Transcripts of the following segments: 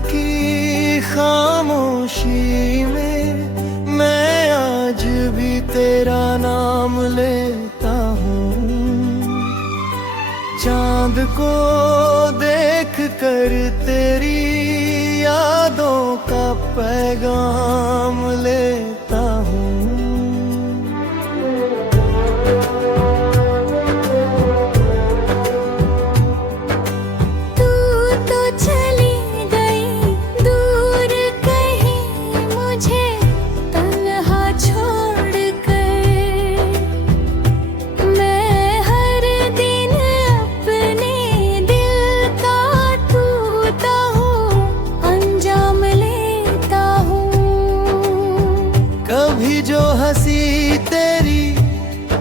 की खामोशी में मैं आज भी तेरा नाम लेता हूँ। चांद को देख कर तेरी यादों का पैगाम लेता हूँ। जो हंसी तेरी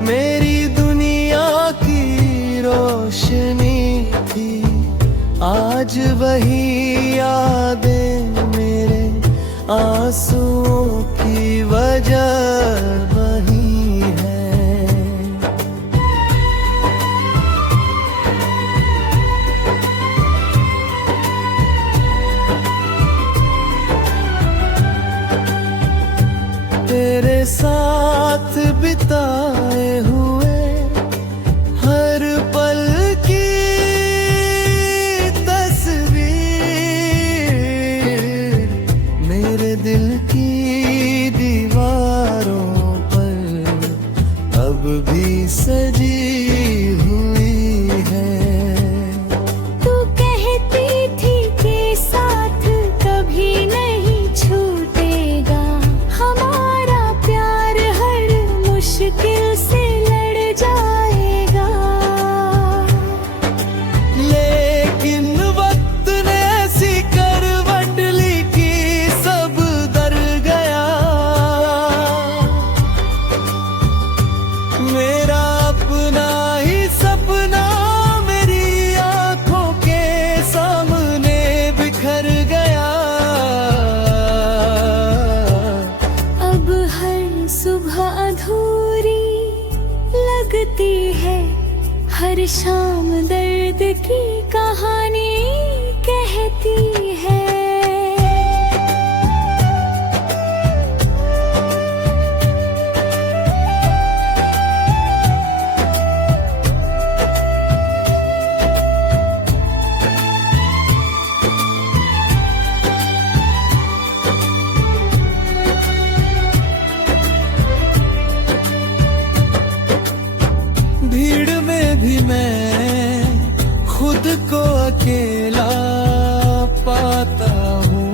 मेरी दुनिया की रोशनी थी, आज वही यादें मेरे आंसुओं की वजह वही है। तेरे साथ बिताए हुए हर पल की तस्वीर मेरे दिल की दीवारों पर अब भी सजी हुई है। तू कहती थी कि साथ कभी नहीं छूटेगा, हमारा प्यार हर मुश्किल से लड़ जाएगा। लेकिन वक्त ने ऐसी करवट ली कि सब दर गया। मेरा अपना ही सपना मेरी आंखों के सामने बिखर गया। अब हर सुबह अधूरी लगती है, हर शाम दर्द की कहानी कहती है। भीड़ में भी मैं खुद को अकेला पाता हूँ।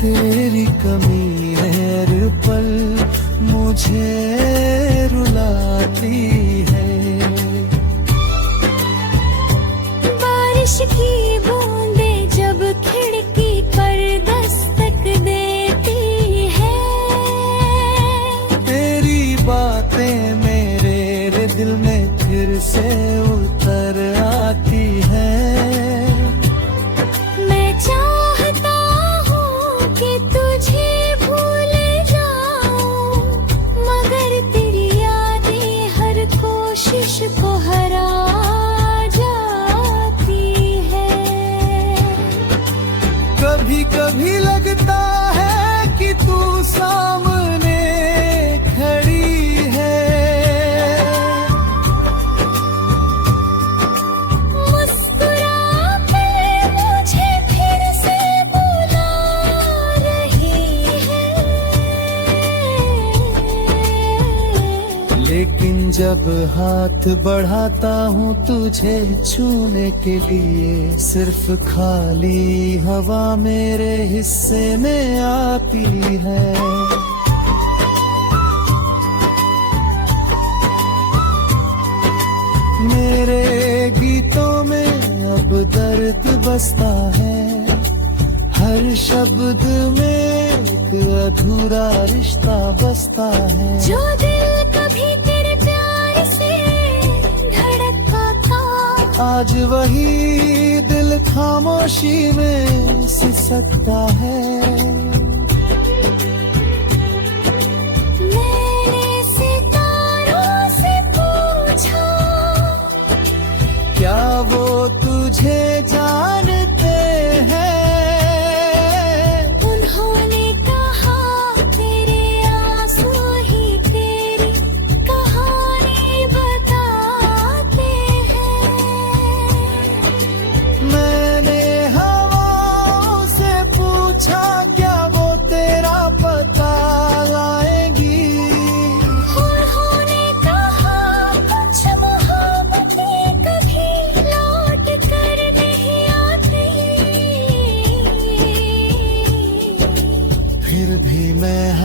तेरी कमी हर पल मुझे रुलाती है। बारिश की बूंदें जब खिड़की पर दस्तक देती है, तेरी बातें मेरे दिल में फिर से उतर आती है। मैं चाहता हूँ कि तुझे भूल जाऊं, मगर तेरी यादें हर कोशिश को हरा जाती है। कभी कभी लगता है कि तू सामने खड़ी है। मुस्कुरा कर मुझे फिर से बुला रही है। लेकिन जब हाथ बढ़ाता हूँ तुझे छूने के लिए, सिर्फ खाली हवा मेरे हिस्से में आती है। मेरे गीतों में अब दर्द बसता है, हर शब्द में एक अधूरा रिश्ता बसता है। जो दिल कभी तेरे प्यार से धड़का था, आज वही दिल खामोशी में सिसकता है। मैंने सितारों से पूछा, क्या वो तुझे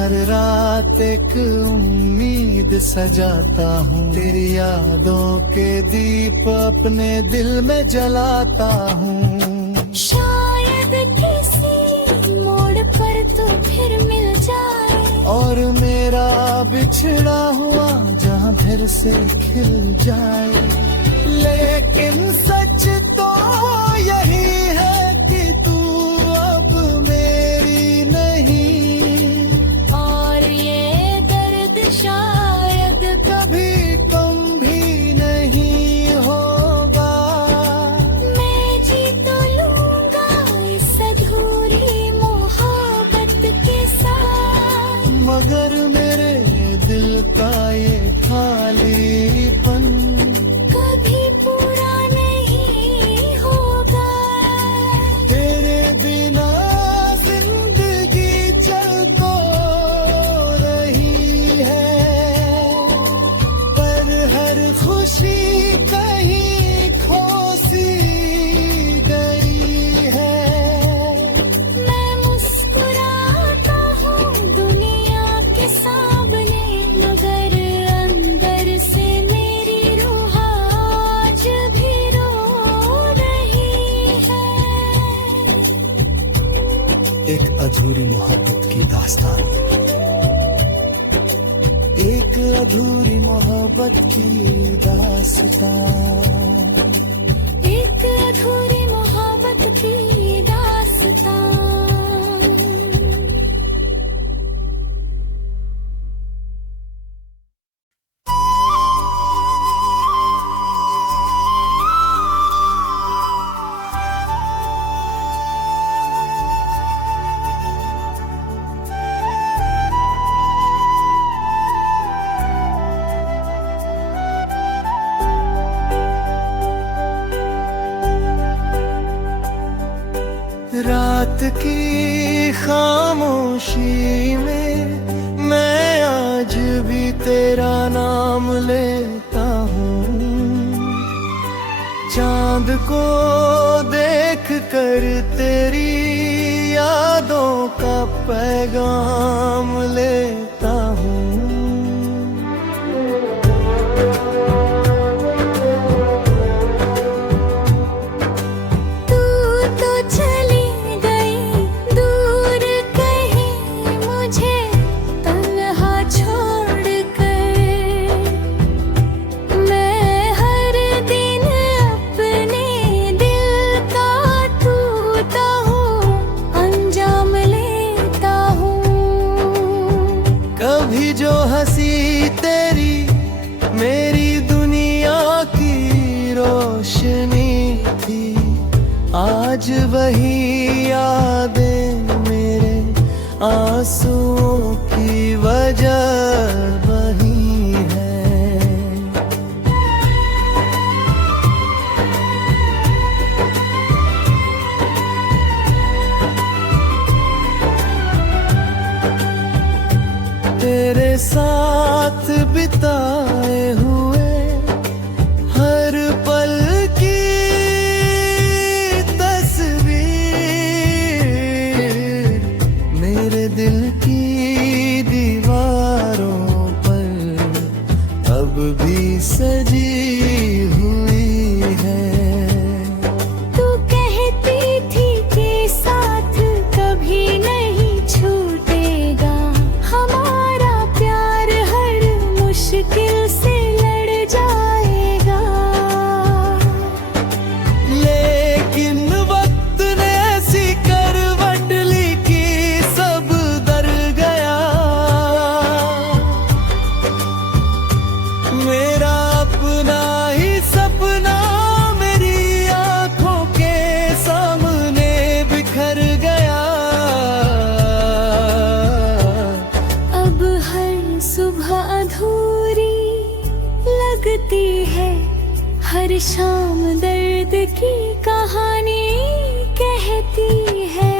हर रात एक उम्मीद सजाता हूँ, तेरी यादों के दीप अपने दिल में जलाता हूँ। शायद किसी मोड़ पर तो फिर मिल जाए, और मेरा बिछड़ा हुआ जहाँ फिर से खिल जाए। लेकिन सच तो यही है कि तू अब मेरी नहीं, और ये दर्द शायद कभी कम भी नहीं होगा। मैं जी तो लूंगा इस अधूरी मोहब्बत के साथ, मगर मेरे दिल का ये खालीपन कभी पूरा नहीं होगा। तेरे बिना जिंदगी चल तो रही है, पर हर खुशी कहीं खोसी गई है। मैं मुस्कुराता हूँ दुनिया के सामने, मगर अंदर से मेरी रूह आज भी रो रही है। एक अधूरी मोहब्बत की दास्तान, एक अधूरी मोहब्बत की दास्तान। एक अधूरी मोहब्बत की दास्तान। रात की खामोशी में मैं आज भी तेरा नाम लेता हूँ। चांद को देख कर तेरी यादों का पैगाम लेता हूँ। तू तो चली गई दूर कहीं मुझे तन्हा छोड़ कर, मैं हर दिन अपने दिल का टूटा हूँ अंजाम लेता हूँ। कभी जो हंसी तेरी मेरी दुनिया की रोशनी थी, आज वही यादें मेरे आंसुओं की वजह वही है। तेरे साथ बिताए हुए हर पल की तस्वीर मेरे दिल की दीवारों पर अब भी सजी हुई है। तू कहती थी कि साथ कभी नहीं छूटेगा, हमारा प्यार हर मुश्किल से लड़ जाएगा। लेकिन वक्त ने ऐसी करवट ली कि सब दर गया। मेरा अपना ही सपना मेरी आंखों के सामने बिखर गया। अब हर सुबह अधूरी लगती है, हर शाम दर्द की कहानी कहती है।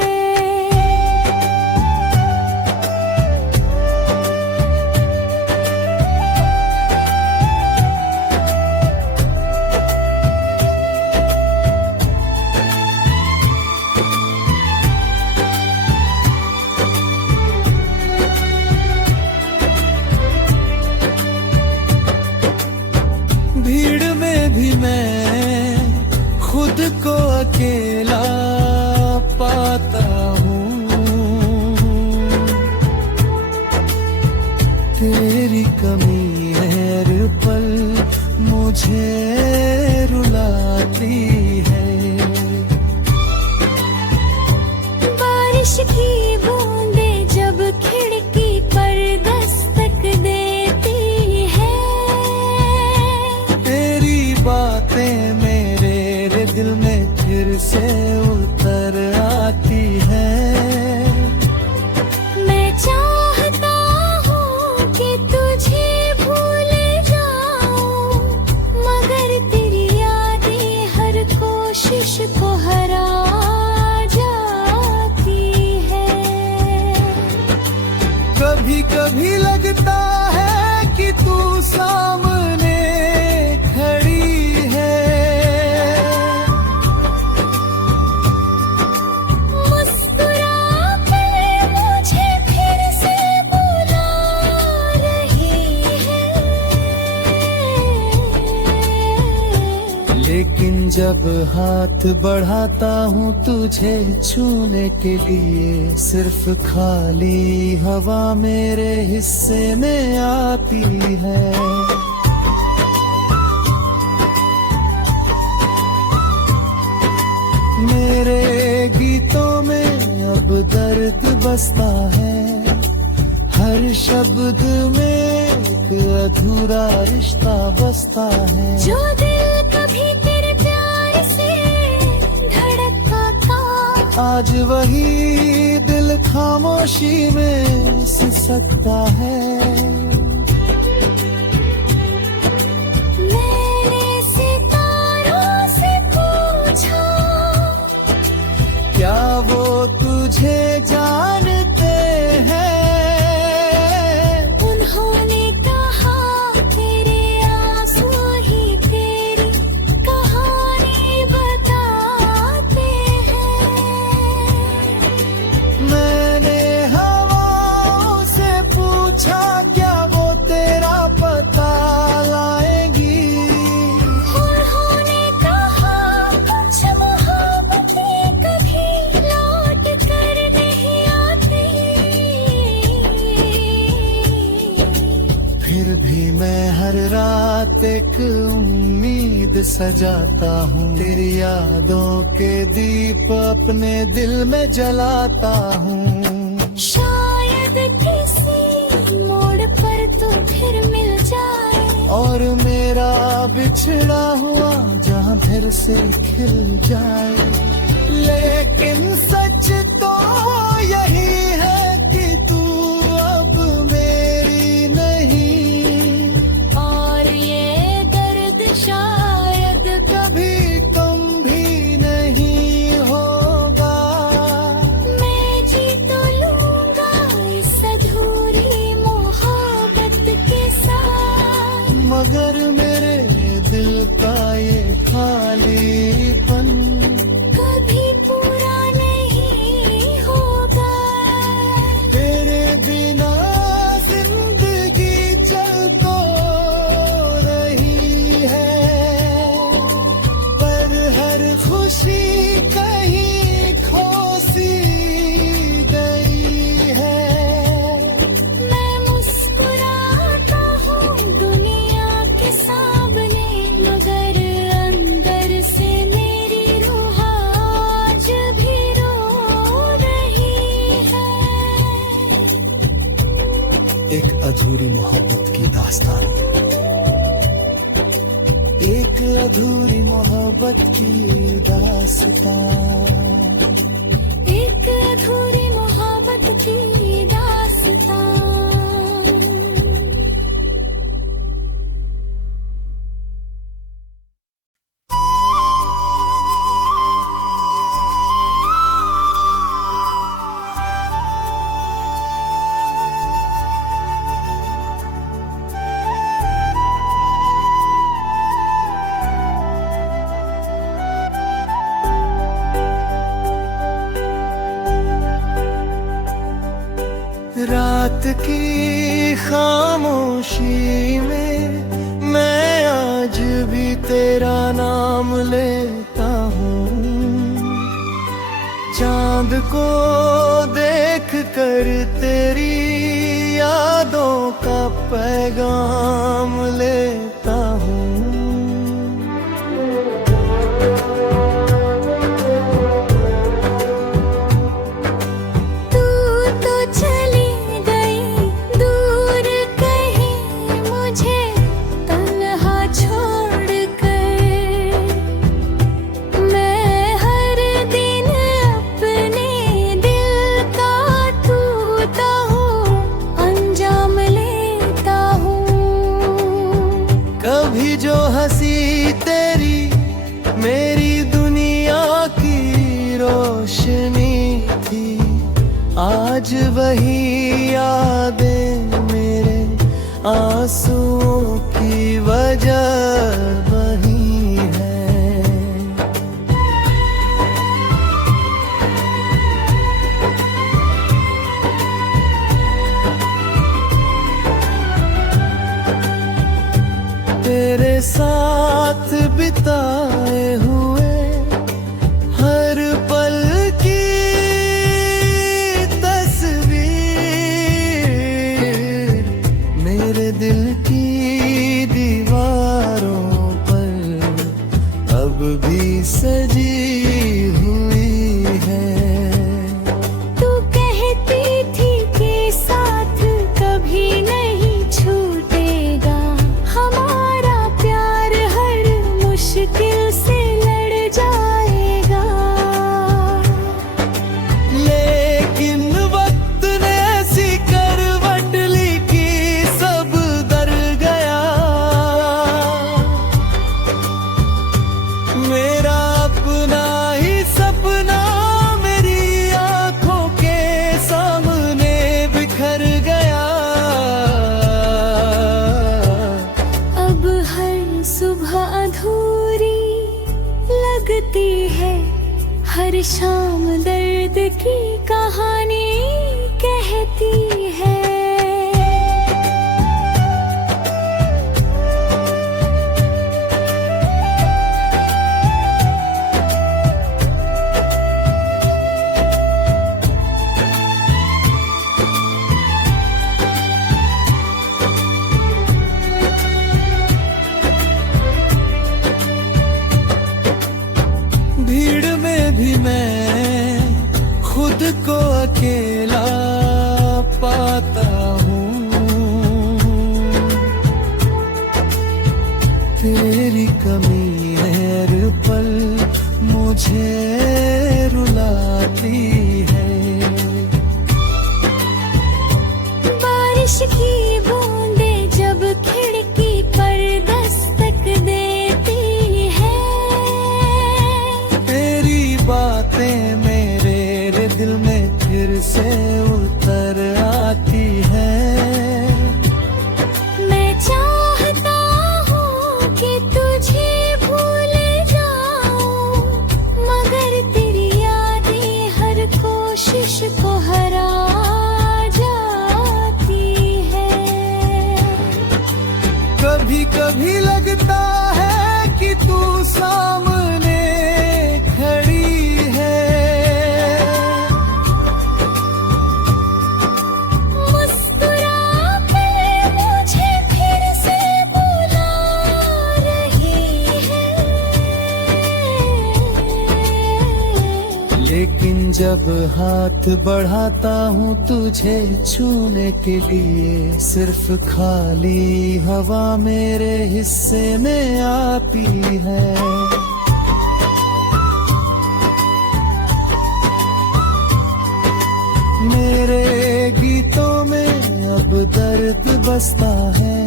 कभी कभी लगता है कि तू सामने खड़ी है, मुस्कुरा कर मुझे फिर से बुला रही है। लेकिन जब हाथ बढ़ाता हूँ तुझे छूने के लिए, सिर्फ खाली हवा मेरे हिस्से में आती है। मेरे गीतों में अब दर्द बसता है, हर शब्द में एक अधूरा रिश्ता बसता है। जो दिल कभी तेरे प्यार से धड़कता था, आज वही दिल खामोशी में सिसकता है। मैंने सितारों से पूछा, क्या वो तुझे जानते हैं? उन्होंने कहा तेरे आंसू ही तेरी कहानी बताते हैं। मैंने हवाओं से पूछा, क्या वो तेरा पता लाएंगी? उन्होंने कहा कुछ मोहब्बतें कभी लौट कर नहीं आती। फिर भी मैं हर रात एक उम्मीद सजाता हूँ, तेरी यादों के दीप अपने दिल में जलाता हूँ। शायद किसी मोड़ पर तू फिर मिल जाए, और मेरा बिछड़ा हुआ जहाँ फिर से खिल जाए। लेकिन सच तो यही है कि तू अब मेरी नहीं, और ये दर्द शायद कभी कम भी नहीं होगा। मैं जी तो लूंगा इस अधूरी मोहब्बत के साथ, मगर मेरे दिल का ये खालीपन कभी पूरा नहीं होगा। तेरे बिना जिंदगी चल तो रही है, पर हर खुशी कहीं खो सी गई है। मैं मुस्कुराता हूँ दुनिया के सामने, मगर अंदर से मेरी रूह आज भी रो रही है। एक अधूरी मोहब्बत की दास्तान, एक अधूरी मोहब्बत की दास्तान। एक अधूरी मोहब्बत की दास्तान। रात की खामोशी में मैं आज भी तेरा नाम लेता हूँ। चांद को देख कर तेरी यादों का पैगाम लेता हूँ। तू तो चली गई दूर कहीं मुझे तन्हा छोड़ कर। मैं हर दिन अपने दिल का टूटा हूँ अंजाम लेता हूँ। कभी जो हंसी तेरी मेरी दुनिया की रोशनी थी, आज वही यादें आंसुओं की वजह वही है। तेरे साथ बिताए हुए हर पल की तस्वीर मेरे दिल की दीवारों पर अब भी सजी हुई है। तू कहती थी कि साथ कभी नहीं छूटेगा, हमारा प्यार हर मुश्किल से लड़ जाएगा। लेकिन वक्त ने ऐसी करवट ली कि सब दर गया। मेरा अपना ही सपना मेरी आंखों के सामने बिखर गया। अब हर सुबह अधूरी लगती है, हर शाम दर्द की कहानी कहती है। भीड़ में भी मैं खुद को अकेला पाता हूँ। तेरी कमी हर पल मुझे रुलाती है। बारिश की बूंदे जब खिड़की पर दस्तक देती है, तेरी बातें मेरे दिल में फिर से उतर आती है। मैं चाहता हूँ कि तुझे भूल जाऊं, मगर तेरी यादें हर कोशिश को हरा जाती है। कभी कभी लगता है कि तू सामने खड़ी है। मुस्कुरा कर मुझे फिर से बुला रही है। लेकिन जब हाथ बढ़ाता हूँ तुझे छूने के लिए, सिर्फ खाली हवा मेरे हिस्से में आती है। मेरे गीतों में अब दर्द बसता है,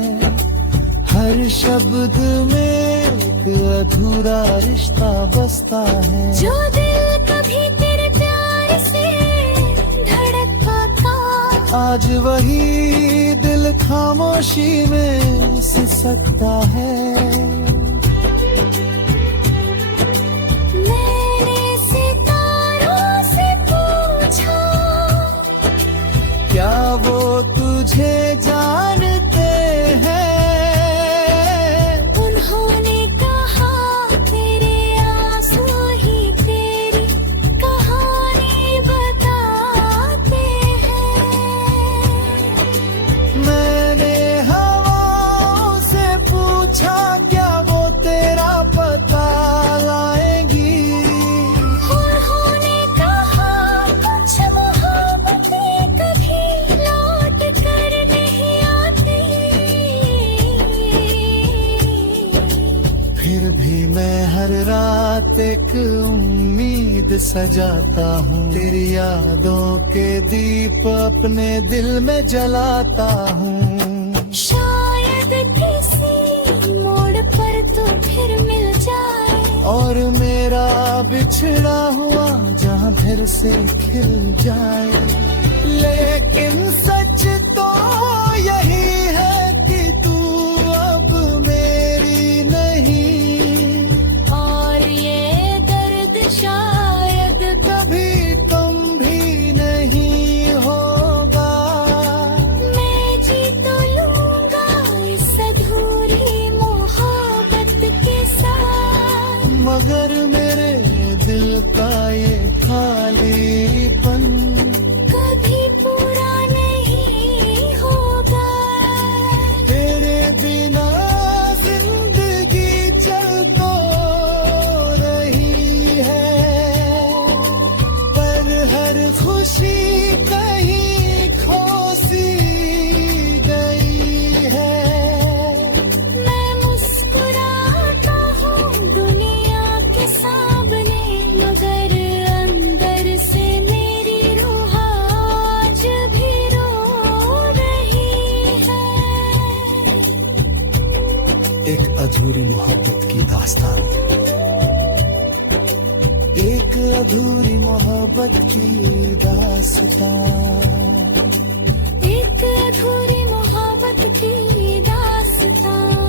हर शब्द में एक अधूरा रिश्ता बसता है। जो दिल कभी तेरे प्यार से धड़कता था, आज वही दिल खामोशी में सिसकता है। मैंने सितारों से पूछा, क्या वो तुझे जानते हैं? उन्होंने कहा तेरे आंसू ही तेरी कहानी बताते हैं। मैंने हवाओं से पूछा, क्या वो तेरा पता लाएंगी? उन्होंने कहा कुछ मोहब्बतें कभी लौट कर नहीं आती। फिर भी मैं हर रात एक उम्मीद सजाता हूँ, तेरी यादों के दीप अपने दिल में जलाता हूँ। शायद किसी मोड़ पर तो फिर मिल जाए, और मेरा बिछड़ा हुआ जहाँ फिर से खिल जाए। लेकिन सच तो यही है कि तू अधूरी मोहब्बत की दास्तान, एक अधूरी मोहब्बत की दास्तान, एक अधूरी मोहब्बत की दास्तान।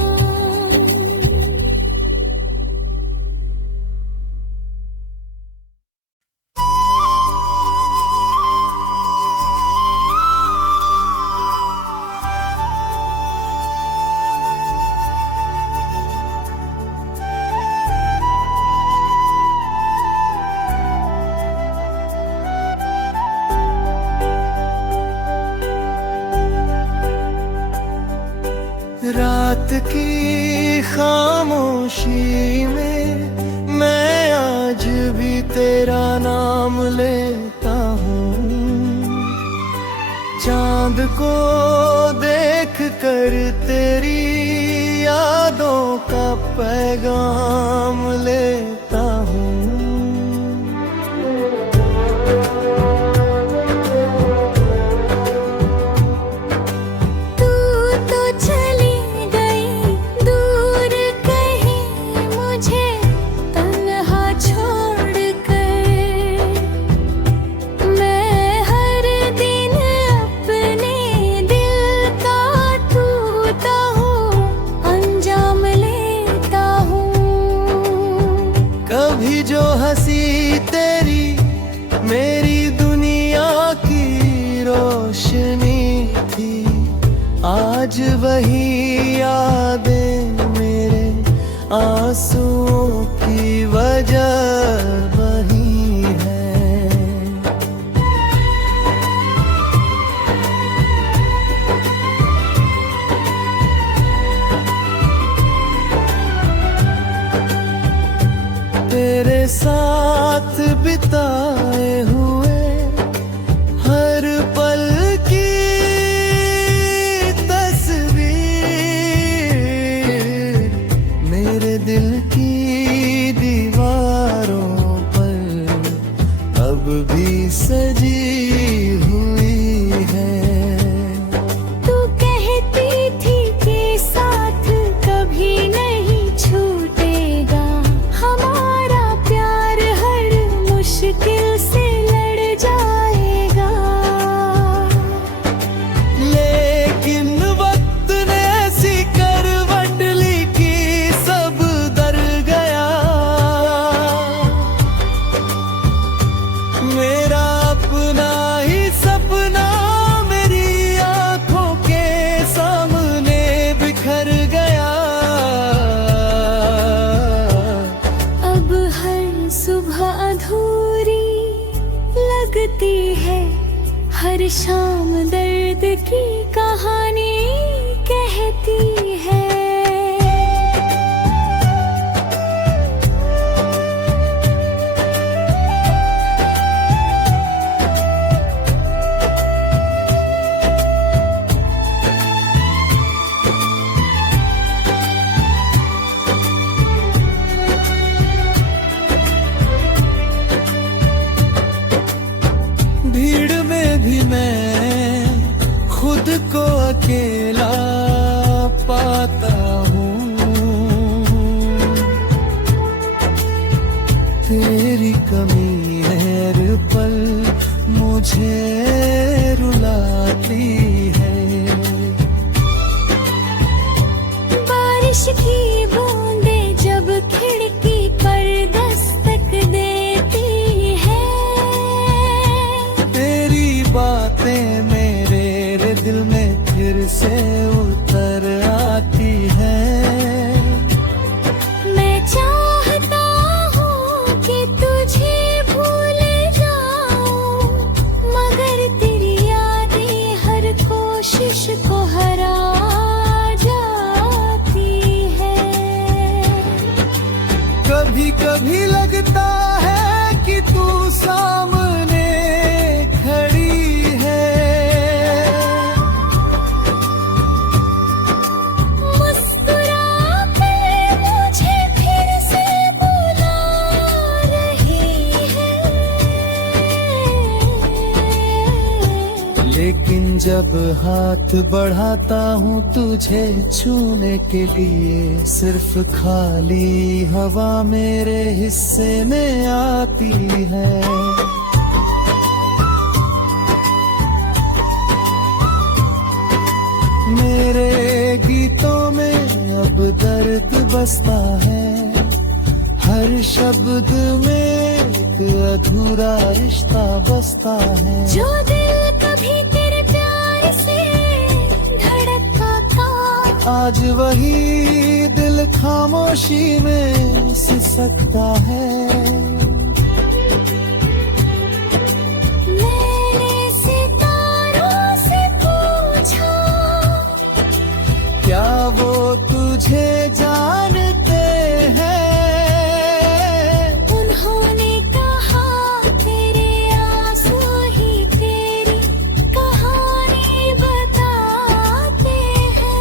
रात की खामोशी में मैं आज भी तेरा नाम लेता हूँ, चांद को देख कर तेरी यादों का पैगाम लेता हूँ। कभी जो हंसी तेरी मेरी दुनिया की रोशनी थी, आज वही यादें मेरे आंसुओं की वजह वही है। तेरे साथ बिताए हुए हर पल की तस्वीर मेरे दिल की दीवारों पर अब भी सजी हुई है। तू कहती थी कि साथ कभी नहीं छूटेगा, हमारा प्यार हर मुश्किल से लड़ जाएगा। लेकिन वक्त ने ऐसी करवट ली कि सब दर गया, मेरा अपना ही सपना मेरी आंखों के सामने बिखर गया। अब हर सुबह अधूरी लगती है, हर शाम दर्द की कहानी कहती है। भीड़ में भी मैं खुद को अकेला पाता हूँ, तेरी कमी हर पल मुझे रुलाती है। बारिश की बूंदें जब खिड़की पर दस्तक देती है, तेरी बातें मेरे दिल में फिर से उतर आती है। मैं चाहता हूँ कि तुझे भूल जाऊं, मगर तेरी यादें हर कोशिश को हरा जाती है। कभी कभी लगता है कि तू सामने खड़ी है, मुस्कुरा कर मुझे फिर से बुला रही है। लेकिन जब हाथ बढ़ाता हूँ तुझे छूने के लिए, सिर्फ खाली हवा मेरे हिस्से में आती है। मेरे गीतों में अब दर्द बसता है, हर शब्द में एक अधूरा रिश्ता बसता है। जो दिल कभी तेरे प्यार से धड़कता था, आज वही दिल खामोशी में सिसकता है। मैंने सितारों से पूछा, क्या वो तुझे जानते हैं? उन्होंने कहा तेरे आंसू ही तेरी कहानी बताते हैं।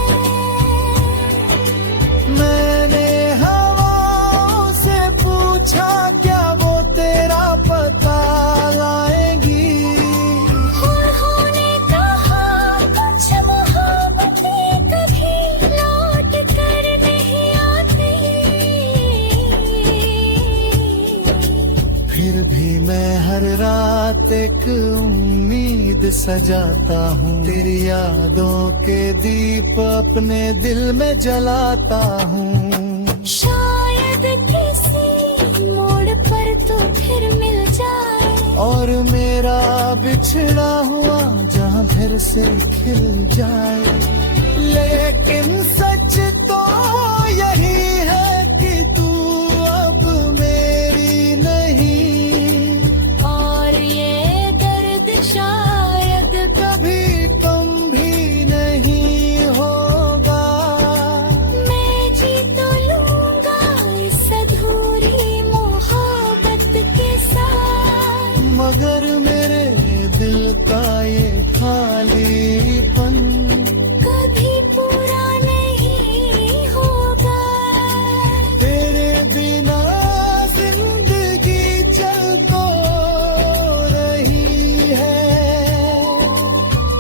मैंने हवाओं से पूछा, क्या वो तेरा पता लाएंगी? उन्होंने कहा कुछ मोहब्बतें कभी लौट कर नहीं आती। फिर भी मैं हर रात एक उम्मीद सजाता हूँ, तेरी यादों के दीप अपने दिल में जलाता हूँ। शायद किसी मोड़ पर तू फिर मिल जाए, और मेरा बिछड़ा हुआ जहाँ फिर से खिल जाए। लेकिन सच तो यही है कि तू अब मेरी नहीं, और ये दर्द शायद कभी कम भी नहीं होगा। मैं जी तो लूंगा इस अधूरी मोहब्बत के साथ, मगर मेरे दिल का ये खालीपन कभी पूरा नहीं होगा। तेरे बिना जिंदगी चल तो रही है,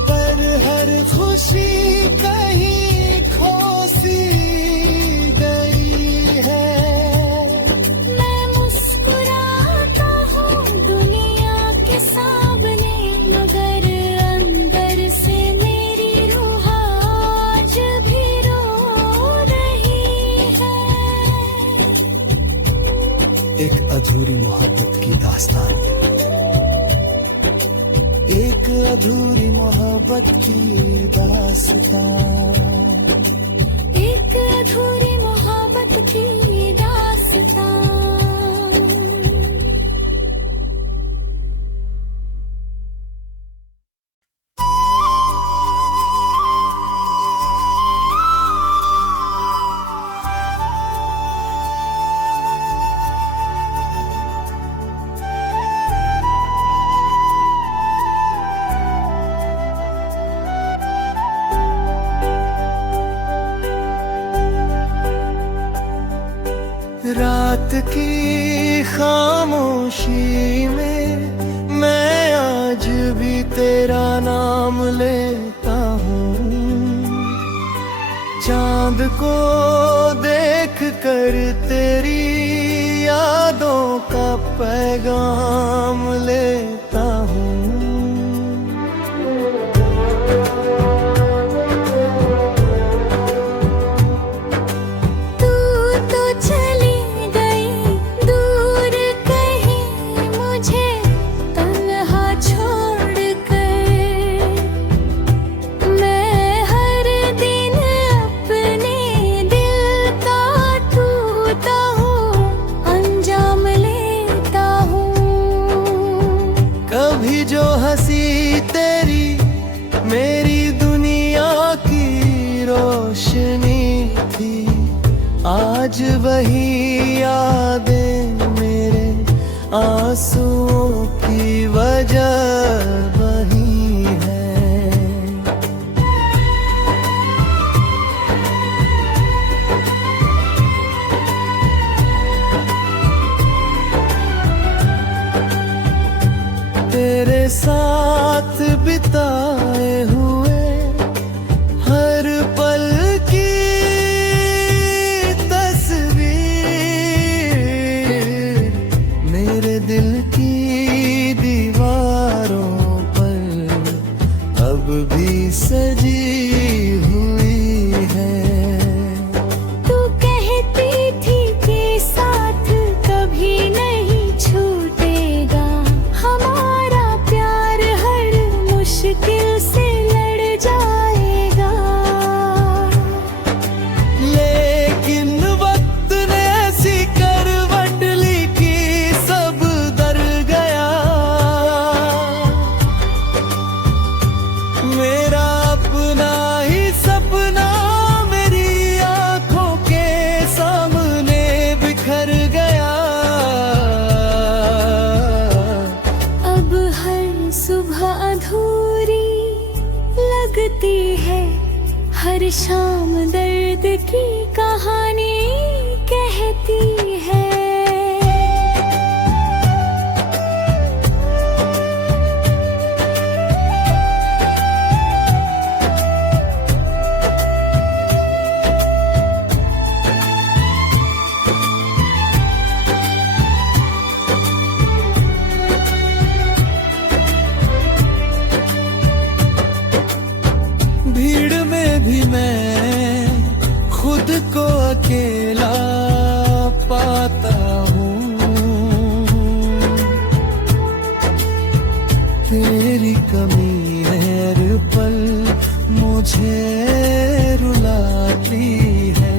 पर हर खुशी कहीं खो सी गई है। मैं मुस्कुराता हूँ दुनिया के सामने, मगर अंदर से मेरी रूह आज भी रो रही है। एक अधूरी मोहब्बत की दास्तान, एक अधूरी मोहब्बत की दास्तान। एक अधूरी मोहब्बत की दास्तान। रात की खामोशी में मैं आज भी तेरा नाम लेता हूँ। चांद को देख कर तेरी यादों का पैगाम लेता हूँ। तू तो चली गई दूर कहीं मुझे तन्हा छोड़ कर। मैं हर दिन अपने दिल का टूटा हूँ अंजाम लेता हूँ। कभी जो हंसी तेरी मेरी दुनिया की रोशनी थी, आज वही यादें मेरे आंसुओं की वजह वही है। तेरे साथ बिताए हुए हर शाम दर्द की कहानी कहती है। भीड़ में भी मैं खुद को अकेला पाता हूँ, तेरी कमी हर पल मुझे रुलाती है।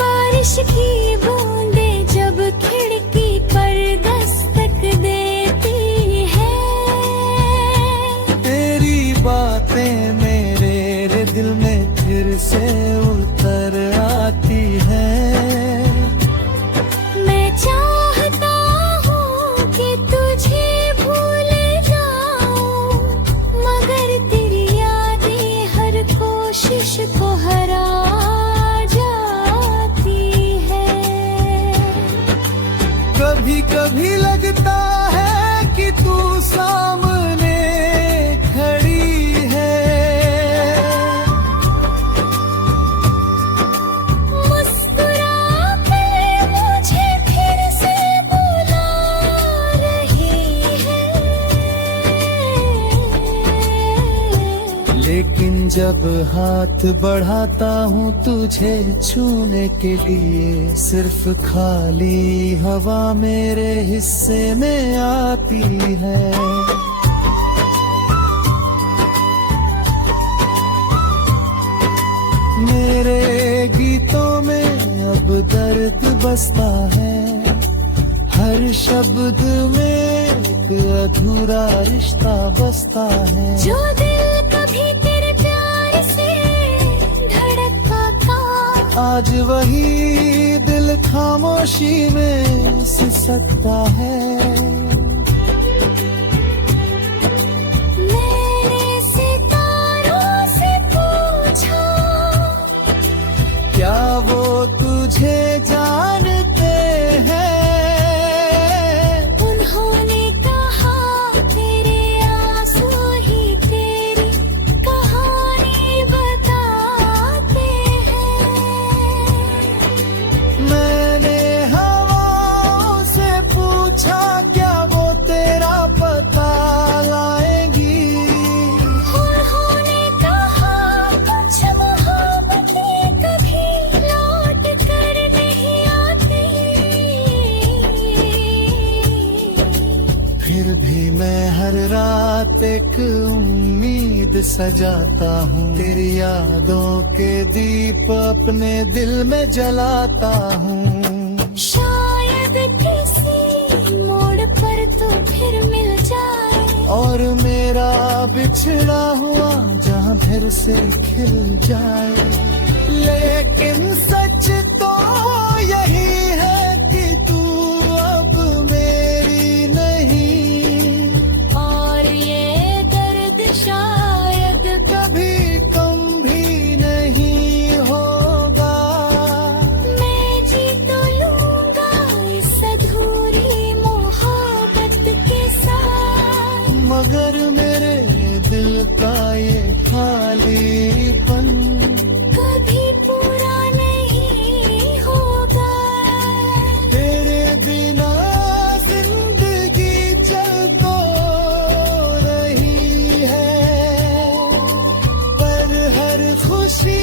बारिश की बूंदें जब खिड़की पर दस्तक देती है, बातें मेरे दिल में फिर से उतर आती हैं। मैं चाहता हूँ कि तुझे भूल जाऊं, मगर तेरी यादें हर कोशिश को हरा जाती है। कभी कभी लगता है कि तू सामने लेकिन जब हाथ बढ़ाता हूँ तुझे छूने के लिए, सिर्फ खाली हवा मेरे हिस्से में आती है। मेरे गीतों में अब दर्द बसता है, हर शब्द में एक अधूरा रिश्ता बसता है। जो दिल कभी तेरे प्यार से धड़कता था, आज वही दिल खामोशी में सिसकता है। मैंने सितारों से पूछा, क्या वो तुझे जानते हैं? उन्होंने कहा तेरे आंसू ही तेरी कहानी बताते हैं। मैंने हवाओं से पूछा, क्या वो तेरा पता लाएंगी? उन्होंने कहा कुछ मोहब्बतें कभी लौट कर नहीं आती। फिर भी मैं हर रात एक उम्मीद सजाता हूँ, तेरी यादों के दीप अपने दिल में जलाता हूँ। शायद किसी मोड़ पर तो फिर मिल जाए, और मेरा बिछड़ा हुआ जहाँ फिर से खिल जाए। लेकिन सच तो यही है कि तू अब मेरी नहीं, और ये दर्द शायद कभी कम भी नहीं होगा। मैं जी तो लूंगा इस अधूरी मोहब्बत के साथ, मगर मेरे दिल का ये खालीपन कभी पूरा नहीं होगा। तेरे बिना जिंदगी चल तो रही है, पर हर खुशी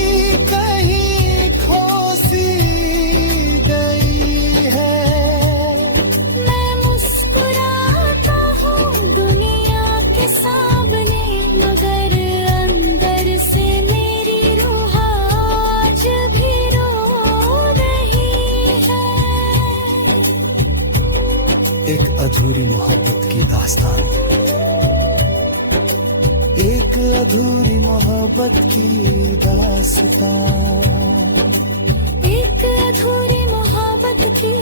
कहीं खो सी गई है। मैं मुस्कुराता हूँ दुनिया के सामने, मगर अंदर से मेरी रूह आज भी रो रही है। एक अधूरी मोहब्बत की दास्तान, एक अधूरी मोहब्बत की दास्तान, एक अधूरी मोहब्बत की